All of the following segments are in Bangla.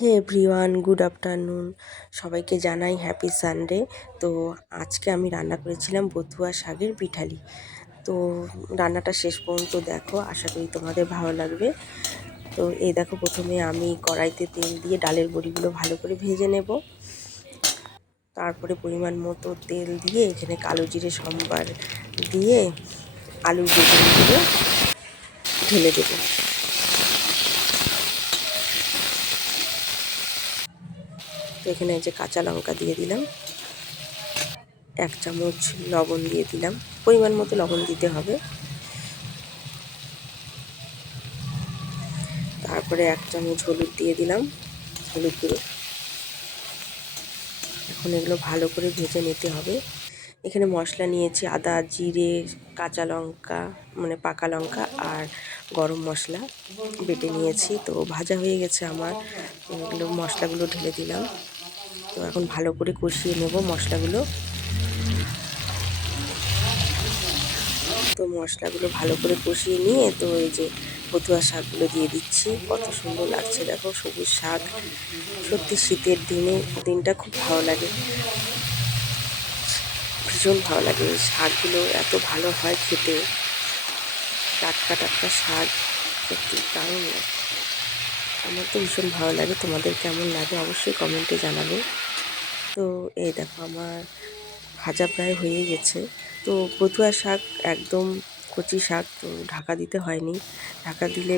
হে এভরিওয়ান, গুড আফটারনুন। সবাইকে জানাই হ্যাপি সানডে। তো আজকে আমি রান্না করেছিলাম বথুয়া শাকের পিঠালি। তো রান্নাটা শেষ পর্যন্ত দেখো, আশা করি তোমাদের ভালো লাগবে। তো এই দেখো, প্রথমে আমি কড়াইতে তেল দিয়ে ডালের বড়িগুলো ভালো করে ভেজে নেব। তারপরে পরিমাণ মতো তেল দিয়ে এখানে কালো জিরে, সম্বার দিয়ে আলুর বেগুনগুলো ঢেলে দেবো। এখানে যে কাঁচা লঙ্কা দিয়ে দিলাম। এক চামচ লবণ দিয়ে দিলাম। পরিমাণ মতো লবণ দিতে হবে। তারপরে এক চামচ হলুদ দিয়ে দিলাম। হলুদ গুঁড়ো। এখন এগুলো ভালো করে ভেজে নিতে হবে। এখানে মশলা নিয়েছি আদা, জিরে, কাঁচা লঙ্কা মানে পাকা লঙ্কা আর গরম মশলা বেটে নিয়েছি। তো ভাজা হয়ে গেছে আমার। এগুলো মশলাগুলো ঢেলে দিলাম। তো এখন ভালো করে কষিয়ে নেব মশলাগুলো। তো মশলাগুলো ভালো করে কষিয়ে নিয়ে তো এই যে পতুয়া শাকগুলো দিয়ে দিচ্ছি। কত সুন্দর লাগছে, দেখো সবুজ শাক। সত্যি শীতের দিনে, দিনটা খুব ভালো লাগে। ভীষণ ভালো লাগে এই শাকগুলো, এত ভালো হয় খেতে। টাটকা টাটকা শাক, সত্যি লাগে। আমার তো ভীষণ ভালো লাগে। তোমাদের কেমন লাগে অবশ্যই কমেন্টে জানাবে। তো এই দেখো, আমার ভাজা প্রায় হয়ে গেছে। তো বথুয়া শাক একদম কচি শাক, তো ঢাকা দিতে হয়নি। ঢাকা দিলে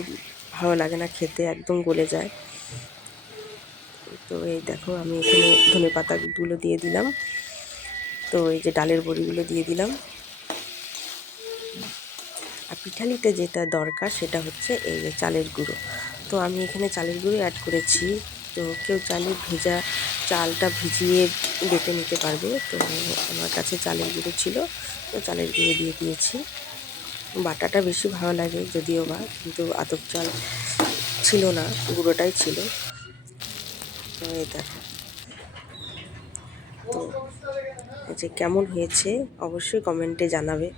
ভালো লাগে না, খেতে একদম গলে যায়। তো এই দেখো, আমি এখানে ধনে পাতাগুলো দিয়ে দিলাম। তো এই যে ডালের বড়িগুলো দিয়ে দিলাম। আর পিঠালিতে যেটা দরকার সেটা হচ্ছে এই যে চালের গুঁড়ো। তো আমি এখানে চালের গুঁড়ো অ্যাড করেছি। তো কেউ চালে ভেজা চালটা ভিজিয়ে বেটে নিতে পারবে। তো আমার কাছে চালের গুঁড়ো ছিল, তো চালের গুঁড়ো দিয়ে দিয়েছি। বাটাটা বেশি ভালো লাগে যদিও বা, কিন্তু আতপ চাল ছিল না, গুঁড়োটাই ছিল। তো দেখো। তো যে কেমন হয়েছে, অবশ্যই কমেন্টে জানাবে।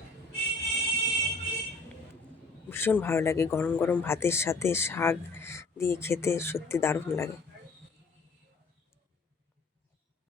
ভীষণ ভালো লাগে। গরম গরম ভাতের সাথে শাক দিয়ে খেতে সত্যি দারুণ লাগে।